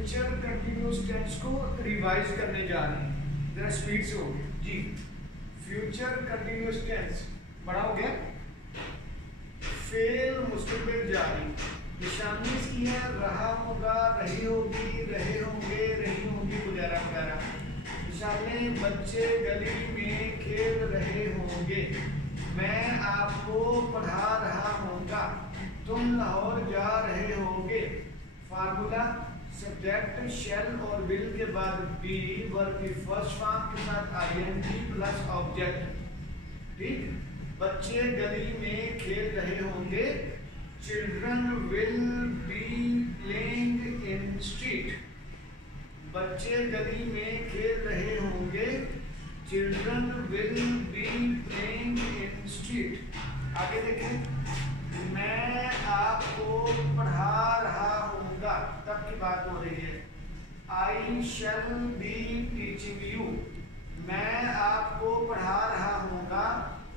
Future continuous tense को revise करने जा रहे हैं, जरा स्पीड से हो गया जी। फ्यूचर कंटिन्यूअस टेंस बड़ा हो गया, फेल मुस्तकबिल जारी, निशानी इसकी है रहा होगा, रही होगी, रहे होंगे, रही होंगी वगैरह वगैरह। निशाने बच्चे गली में खेल रहे होंगे, मैं आपको पढ़ा रहा होगा, तुम लाहौर जा रहे होगे। फार्मूला सब्जेक्ट शैल और विल के बाद बी, वर्ब की फर्स्ट फॉर्म के साथ आईएनजी प्लस ऑब्जेक्ट। ठीक, बच्चे गली में खेल रहे होंगे, children will be playing in street. बच्चे गली में खेल रहे होंगे, children will be playing in street. आगे देखें, मैं आपको पढ़ा रहा हूँगा, तब की बात हो रही है। I shall be teaching you, मैं आपको पढ़ा रहा हूँगा,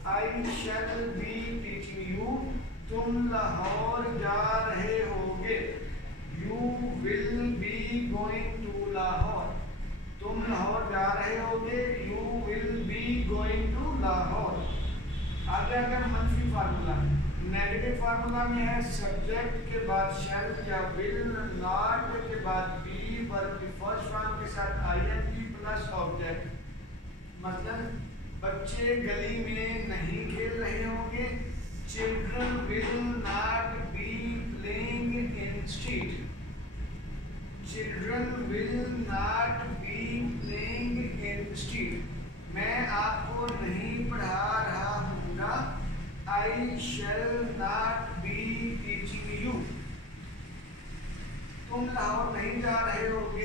I shall be teaching you. तुम लाहौर जा रहे होगे, you will be going to Lahore. तुम लाहौर जा रहे होगे, you will be going to Lahore. आगे अगर मंफी फार्मूला, नेगेटिव फार्मूला में है सब्जेक्ट के बाद शैल या विल, नॉट के बाद बी, वर्ब की फर्स्ट फॉर्म के साथ आईएनजी प्लस ऑब्जेक्ट। मतलब बच्चे गली में नहीं खेल रहे होंगे, children will not be playing in street. Children will not be playing in street. मैं आपको नहीं पढ़ा रहा हूँगा, I shall not be teaching you। तुम लाहौर नहीं जा रहे होगे,